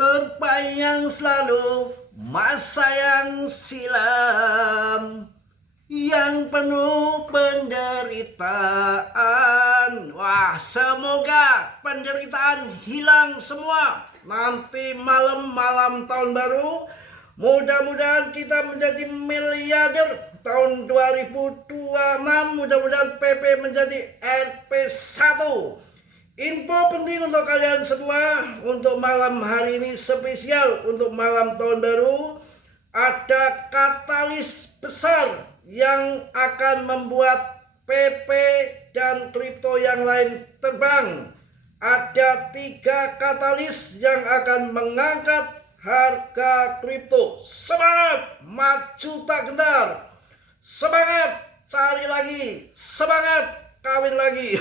Terbayang selalu masa yang silam yang penuh penderitaan. Wah, semoga penderitaan hilang semua nanti malam-malam tahun baru. Mudah-mudahan kita menjadi miliarder tahun 2026. Mudah-mudahan PP menjadi LP1. Info penting untuk kalian semua untuk malam hari ini spesial untuk malam tahun baru. Ada katalis besar yang akan membuat PP dan kripto yang lain terbang. Ada 3 katalis yang akan mengangkat harga kripto. Semangat, maju tak kendar. Semangat, cari lagi. Semangat, kawin lagi.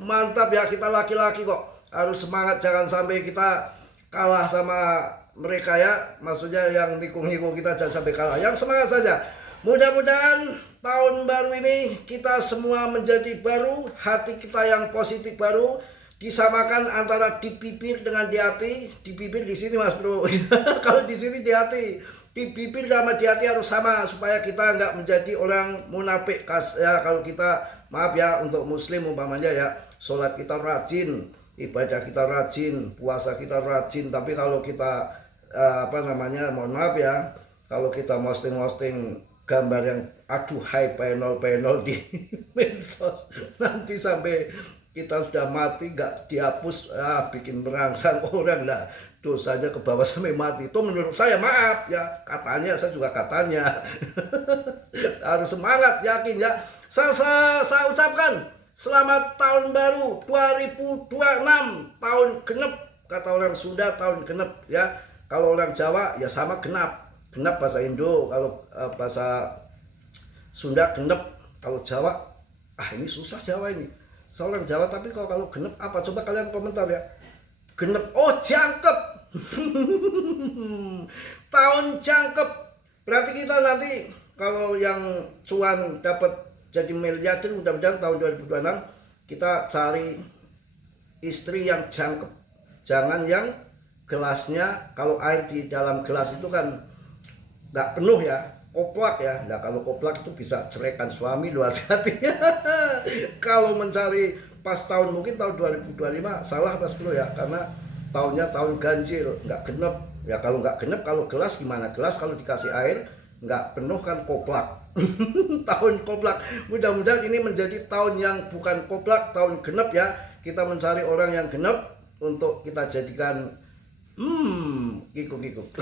Mantap ya, kita laki-laki kok harus semangat, jangan sampai kita kalah sama mereka ya. Maksudnya yang nikung-nikung kita jangan sampai kalah, yang semangat saja. Mudah-mudahan tahun baru ini kita semua menjadi baru, hati kita yang positif baru. Disamakan antara di bibir dengan di hati. Di bibir di sini Mas Bro. Kalau di sini di hati. Di bibir sama di hati harus sama supaya kita nggak menjadi orang munafik. Ya, kalau kita, maaf ya, untuk muslim umpamanya ya, sholat kita rajin, ibadah kita rajin, puasa kita rajin, tapi kalau kita mohon maaf ya, kalau kita posting gambar yang aduhai penol di medsos, nanti sampai kita sudah mati nggak dihapus, bikin merangsang orang lah, dosanya ke bawah sampai mati. Itu menurut saya, maaf ya, katanya, saya juga katanya. Harus semangat, yakin ya. Saya ucapkan selamat tahun baru 2026, tahun genep, kata orang Sunda tahun genep ya. Kalau orang Jawa ya sama genap, genap bahasa Indo, kalau bahasa Sunda genep, kalau Jawa ini susah Jawa ini. Seorang Jawa, tapi kalau genep apa? Coba kalian komentar ya. Genep, oh jangkep. Tahun jangkep. Berarti kita nanti kalau yang cuan dapat jadi miliarder, mudah-mudahan tahun 2026 kita cari istri yang jangkep. Jangan yang gelasnya, kalau air di dalam gelas itu kan nggak penuh ya, koplak ya. Nah kalau koplak itu bisa ceraikan suami, lu hati-hati. Kalau mencari pas tahun, mungkin tahun 2025 salah Mas Bro ya, karena tahunnya tahun ganjil, nggak genep ya. Kalau nggak genep, kalau gelas gimana? Gelas kalau dikasih air nggak penuh kan koplak. Tahun koplak. Mudah-mudahan ini menjadi tahun yang bukan koplak, tahun genep ya. Kita mencari orang yang genep untuk kita jadikan kikuk-kikuk.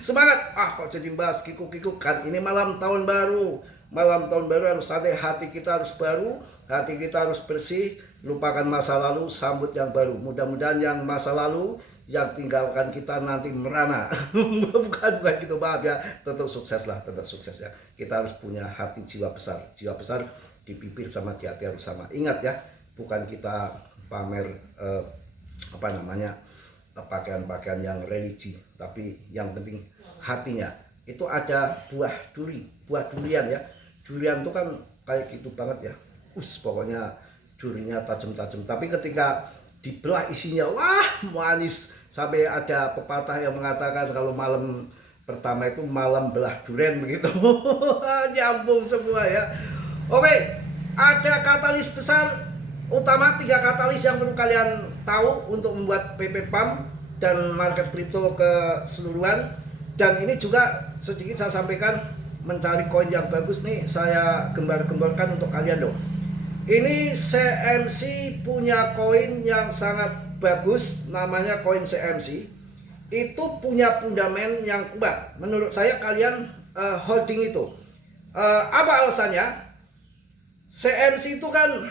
Semangat. Kok jadi bahas kikuk-kikuk kan? Ini malam tahun baru. Malam tahun baru harus santai, hati kita harus baru, hati kita harus bersih, lupakan masa lalu, sambut yang baru. Mudah-mudahan yang masa lalu yang tinggalkan kita nanti merana. bukan gitu, maaf ya. Tetap sukses lah, tetap sukses ya. Kita harus punya hati jiwa besar. Jiwa besar di bibir sama di hati harus sama. Ingat ya, bukan kita pamer pakaian-pakaian yang religi, tapi yang penting hatinya. Itu ada buah durian ya. Durian itu kan kayak gitu banget ya. Pokoknya durinya tajam-tajam. Tapi ketika dibelah isinya, wah manis. Sampai ada pepatah yang mengatakan kalau malam pertama itu malam belah durian begitu. Nyambung semua ya. Oke, ada katalis besar utama, 3 katalis yang perlu kalian tahu untuk membuat PP Pump dan market kripto keseluruhan. Dan ini juga sedikit saya sampaikan, mencari koin yang bagus nih, saya gembar-gemborkan untuk kalian loh. Ini CMC punya koin yang sangat bagus, namanya koin CMC. Itu punya fundament yang kuat. Menurut saya kalian holding itu. Apa alasannya? CMC itu kan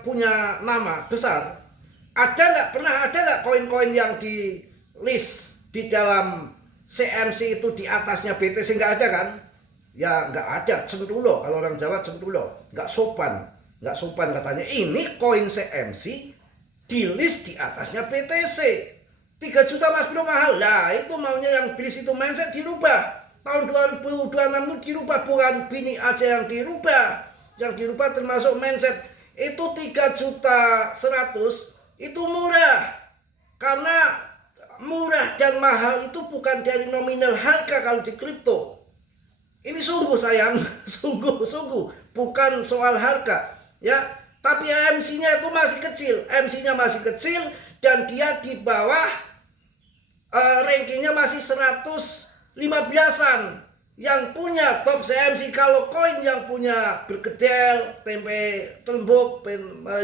punya nama besar. Pernah ada nggak koin-koin yang di list di dalam CMC itu di atasnya BTC? Nggak ada kan? Ya nggak ada, centulo. Kalau orang Jawa centulo, nggak sopan katanya. Ini koin CMC di list di atasnya BTC. 3 juta Mas Bro, mahal. Nah itu maunya yang beli itu mindset dirubah. Tahun 2026 itu dirubah, bukan bini aja yang dirubah. Yang dirubah termasuk mindset. Itu 3.100.000 itu murah. Karena murah dan mahal itu bukan dari nominal harga kalau di kripto. Ini sungguh sayang, sungguh bukan soal harga, ya. Tapi MC-nya itu masih kecil, MC-nya masih kecil dan dia di bawah rankingnya masih 115-an. Yang punya top CMC kalau koin yang punya bergedel, tempe tembok,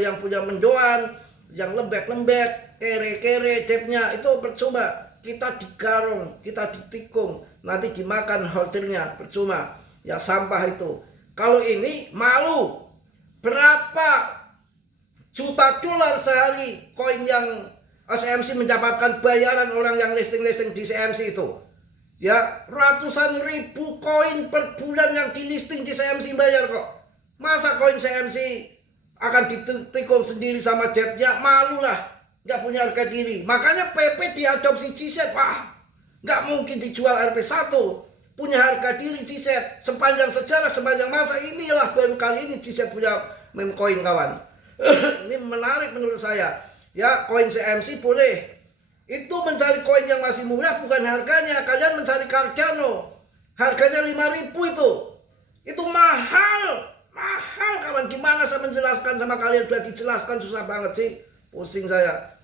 yang punya mendoan, yang lembek-lembek, kere-kere, depnya itu percuma. Kita digarong, kita ditikung, nanti dimakan holdernya, percuma. Ya sampah itu. Kalau ini malu. Berapa juta dolar sehari koin yang CMC mendapatkan bayaran orang yang listing-listing di CMC itu. Ya, ratusan ribu koin per bulan yang di listing di CMC bayar kok. Masa koin CMC akan ditikung sendiri sama depnya? Malu lah, nggak punya harga diri. Makanya PP diadopsi GZ. Wah, nggak mungkin dijual RP1. Punya harga diri GZ. Sepanjang sejarah, sepanjang masa, inilah baru kali ini GZ punya meme koin, kawan. Ini menarik menurut saya. Ya, koin CMC boleh. Itu mencari koin yang masih murah bukan harganya. Kalian mencari Cardano, harganya 5.000 itu. Itu mahal. Mahal, kawan. Gimana saya menjelaskan sama kalian? Sudah dijelaskan susah banget sih. Pusing saya.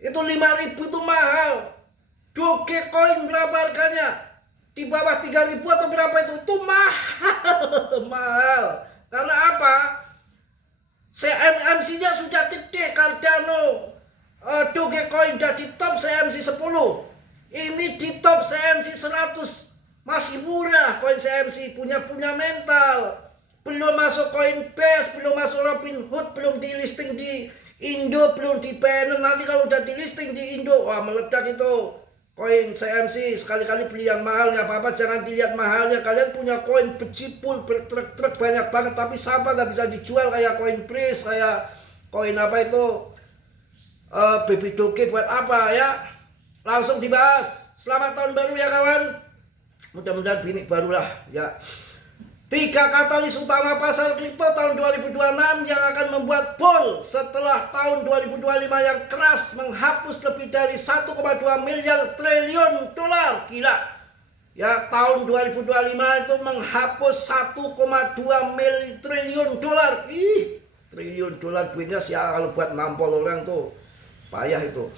Itu 5.000 itu mahal. Dogecoin berapa harganya? Di bawah 3.000 atau berapa itu? Itu mahal. Mahal. Karena apa? CMC-nya sudah gede. Cardano, Dogecoin udah di top CMC 10. Ini di top CMC 100. Masih murah koin CMC, punya mental. Belum masuk Coinbase, belum masuk Robinhood, belum di listing di Indo, belum di Binance. Nanti kalau udah di listing di Indo, wah meledak itu. Koin CMC sekali-kali beli yang mahal, nggak apa-apa, jangan dilihat mahalnya. Kalian punya koin bejipul bertruk-truk banyak banget, tapi sampah, nggak bisa dijual kayak koin Breeze, kayak koin apa itu, Baby Doge buat apa ya? Langsung dibahas. Selamat tahun baru ya kawan. Mudah-mudahan bini barulah ya. 3 katalis utama pasar kripto tahun 2026 yang akan membuat bull setelah tahun 2025 yang keras menghapus lebih dari 1,2 miliar triliun dolar. Gila. Ya, tahun 2025 itu menghapus 1,2 triliun dolar. Ih, triliun dolar duitnya sih kalau buat nampol orang tuh payah itu.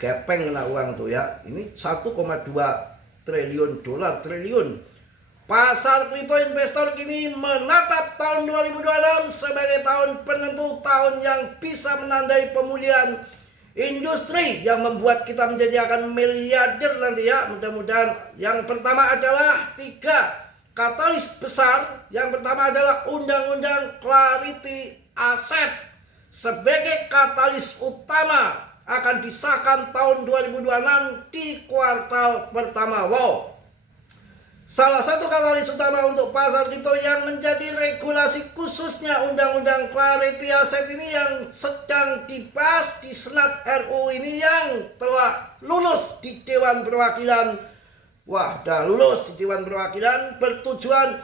Gepeng kena uang tuh ya. Ini 1,2 triliun dolar, triliun. Pasar kripto investor kini menatap tahun 2026 sebagai tahun penentu, tahun yang bisa menandai pemulihan industri yang membuat kita menjadi akan miliarder nanti ya. Mudah-mudahan. Yang pertama adalah 3 katalis besar. Yang pertama adalah Undang-Undang Clarity Aset sebagai katalis utama akan disahkan tahun 2026 di kuartal pertama. Wow. Salah satu katalis utama untuk pasar kripto yang menjadi regulasi khususnya Undang-Undang Clarity Aset ini yang sedang dibahas di Senat RU ini yang telah lulus di Dewan Perwakilan. Wah, udah lulus di Dewan Perwakilan, bertujuan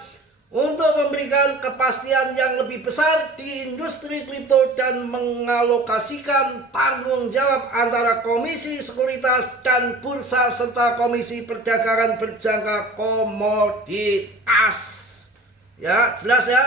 untuk memberikan kepastian yang lebih besar di industri kripto dan mengalokasikan tanggung jawab antara Komisi Sekuritas dan Bursa serta Komisi Perdagangan Berjangka Komoditas. Ya, jelas ya.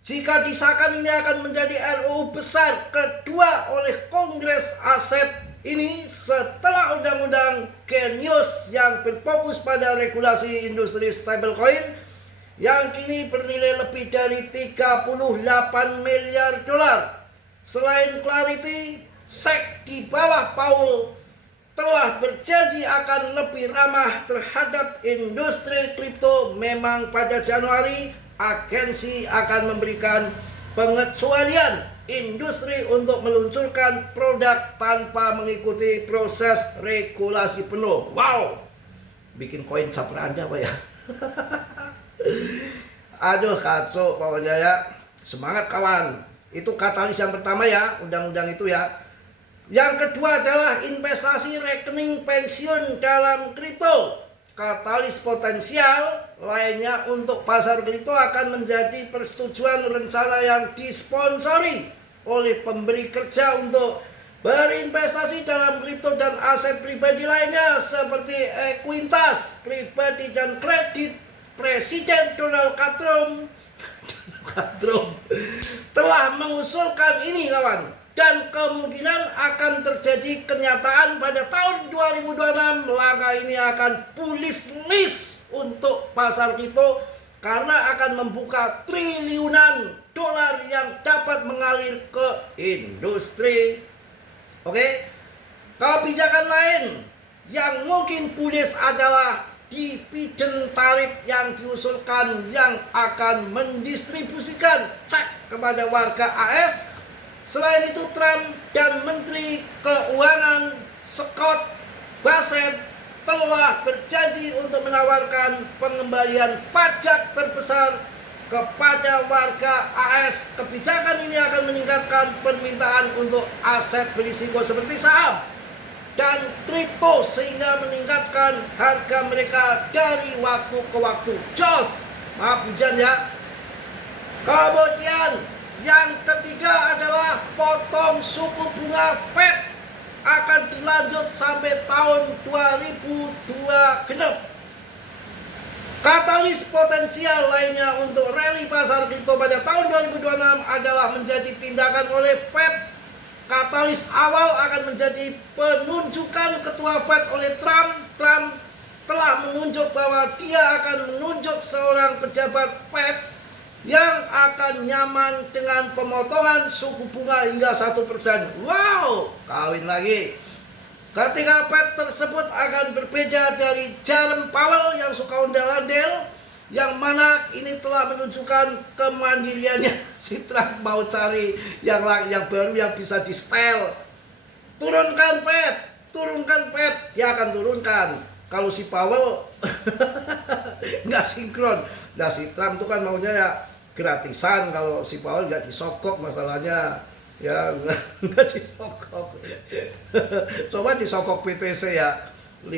Jika disahkan ini akan menjadi RUU besar kedua oleh Kongres Aset ini setelah Undang-Undang Genius yang berfokus pada regulasi industri stablecoin yang kini bernilai lebih dari 38 miliar dolar. Selain Clarity, SEC di bawah Paul telah berjanji akan lebih ramah terhadap industri kripto. Memang pada Januari, agensi akan memberikan pengecualian industri untuk meluncurkan produk tanpa mengikuti proses regulasi penuh. Wow, bikin koin capra Anda apa ya? Aduh, kacau pokoknya ya. Semangat kawan. Itu katalis yang pertama ya, undang-undang itu ya. Yang kedua adalah investasi rekening pensiun dalam kripto. Katalis potensial lainnya untuk pasar kripto akan menjadi persetujuan rencana yang disponsori oleh pemberi kerja untuk berinvestasi dalam kripto dan aset pribadi lainnya seperti ekuitas pribadi dan kredit. Presiden Donald Trump telah mengusulkan ini kawan, dan kemungkinan akan terjadi kenyataan pada tahun 2026. Langkah ini akan bullish untuk pasar kripto karena akan membuka triliunan dolar yang dapat mengalir ke industri. Oke, kebijakan lain yang mungkin bullish adalah dividen tarif yang diusulkan yang akan mendistribusikan cek kepada warga AS. Selain itu, Trump dan Menteri Keuangan Scott Bassett telah berjanji untuk menawarkan pengembalian pajak terbesar kepada warga AS. Kebijakan ini akan meningkatkan permintaan untuk aset berisiko seperti saham dan kripto sehingga meningkatkan harga mereka dari waktu ke waktu. Jos, maaf hujan ya. Kemudian yang ketiga adalah potong suku bunga Fed akan berlanjut sampai tahun 2002 genap. Katalis potensial lainnya untuk rally pasar kripto pada tahun 2026 adalah menjadi tindakan oleh Fed. Katalis awal akan menjadi penunjukan ketua Fed oleh Trump. Trump telah menunjuk bahwa dia akan menunjuk seorang pejabat Fed yang akan nyaman dengan pemotongan suku bunga hingga 1%. Wow, kawin lagi. Ketika Fed tersebut akan berbeda dari Jerome Powell yang suka ondel-ondel, yang mana ini telah menunjukkan kemandiriannya. Si Trump mau cari yang baru yang bisa di style. Turunkan Fed, dia akan turunkan. Kalau si Powell nggak sinkron. Nah si Trump itu kan maunya ya gratisan, kalau si Powell nggak disokok masalahnya. Ya nggak disokok. Coba disokok PTC ya 5.000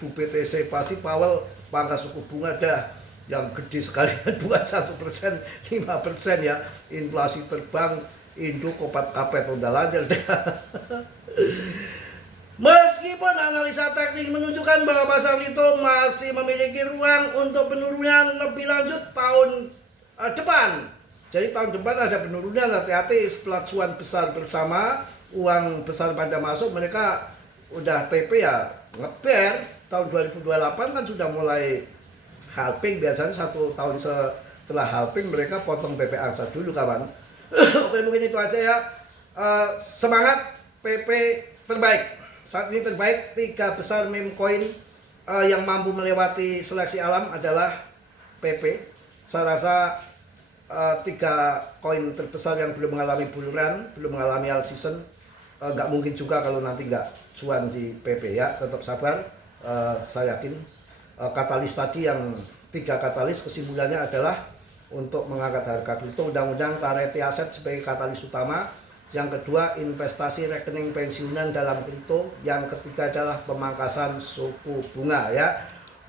PTC, pasti Powell pangkas suku bunga dah yang gede sekalian, bukan 1%, 5% ya. Inflasi terbang, Indo kopat kapet ondal-ondel dah. Meskipun analisa teknik menunjukkan bahwa pasar kripto masih memiliki ruang untuk penurunan lebih lanjut tahun depan. Jadi tahun depan ada penurunan, hati-hati. Setelah cuan besar bersama, uang besar pada masuk, mereka udah TP ya ngeber. Tahun 2028 kan sudah mulai halving, biasanya 1 tahun setelah halving mereka potong PP angsa dulu kawan. Oke, mungkin itu aja ya. Semangat, PP terbaik. Saat ini terbaik 3 besar meme coin yang mampu melewati seleksi alam adalah PP. Saya rasa 3 koin terbesar yang belum mengalami bull run, belum mengalami all season, nggak mungkin juga kalau nanti nggak cuan di PP ya. Tetap sabar, saya yakin. Katalis tadi yang 3 katalis kesimpulannya adalah untuk mengangkat harga kripto, undang-undang parity aset sebagai katalis utama. Yang kedua, investasi rekening pensiunan dalam kripto. Yang ketiga adalah pemangkasan suku bunga ya.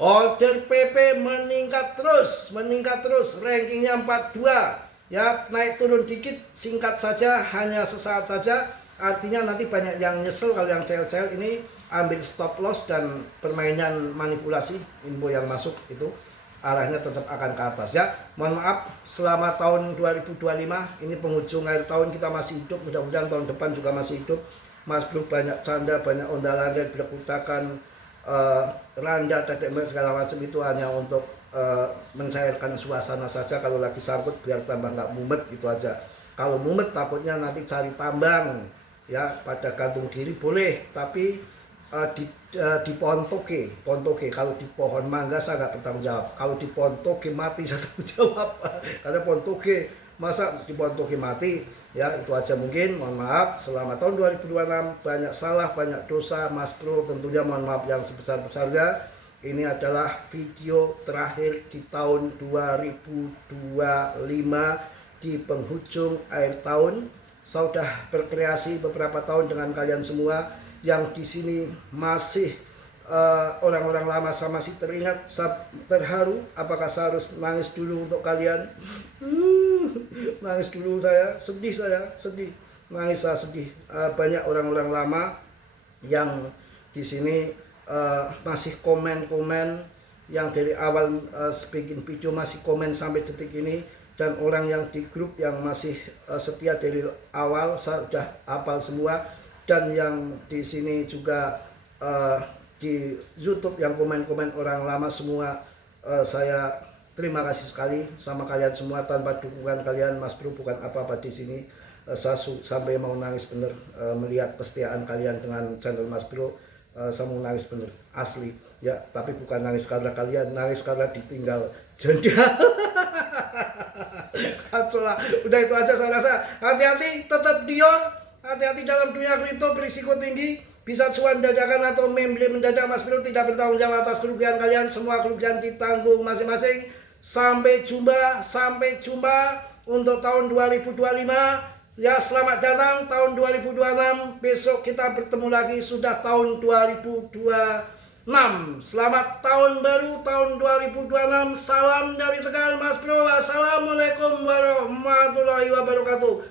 Order PP meningkat terus, rankingnya 42 ya, naik turun dikit, singkat saja, hanya sesaat saja. Artinya nanti banyak yang nyesel kalau yang sell ini ambil stop loss dan permainan manipulasi. Info yang masuk itu arahnya tetap akan ke atas ya. Mohon maaf, selama tahun 2025 ini penghujung akhir tahun kita masih hidup, mudah-mudahan tahun depan juga masih hidup. Mas Bro banyak canda, banyak ondal-ondal, belak-belakan, randa, dedek segala macam itu hanya untuk mencairkan suasana saja. Kalau lagi sangkut biar tambah nggak mumet gitu aja. Kalau mumet takutnya nanti cari tambang ya, pada gantung diri boleh, tapi di pohon toge. Kalau di pohon mangga saya nggak bertanggung jawab. Kalau di pohon toge mati saya tanggung jawab. Karena pohon toge, masa di pohon toge mati ya. Itu aja mungkin, mohon maaf. Selama tahun 2026 banyak salah, banyak dosa Mas Bro, tentunya mohon maaf yang sebesar-besarnya. Ini adalah video terakhir di tahun 2025 di penghujung akhir tahun. Saya sudah berkreasi beberapa tahun dengan kalian semua yang di sini masih orang-orang lama. saya masih teringat, saya terharu. Apakah saya harus nangis dulu untuk kalian? Nangis dulu saya sedih nangis, saya sedih. Banyak orang-orang lama yang di sini masih komen-komen, yang dari awal bikin video masih komen sampai detik ini, dan orang yang di grup yang masih setia dari awal saya sudah hafal semua, dan yang di sini juga di YouTube yang komen-komen orang lama semua, saya terima kasih sekali sama kalian semua. Tanpa dukungan kalian Mas Bro bukan apa-apa di sini. Saya sampai mau nangis bener melihat kesetiaan kalian dengan channel Mas Bro. Saya mau nangis bener asli ya, tapi bukan nangis karena kalian, nangis karena ditinggal janda. Kacau lah. Udah itu aja saya rasa. Hati-hati, tetap Dion, hati-hati dalam dunia kripto, berisiko tinggi, bisa cuan dadakan atau membeli mendadak. Mas Bro tidak bertanggung jawab atas kerugian kalian, semua kerugian ditanggung masing-masing. Sampai jumpa untuk tahun 2025. Ya, selamat datang tahun 2026. Besok kita bertemu lagi, sudah tahun 2026. Selamat tahun baru tahun 2026. Salam dari Tegal Mas Bro. Assalamualaikum warahmatullahi wabarakatuh.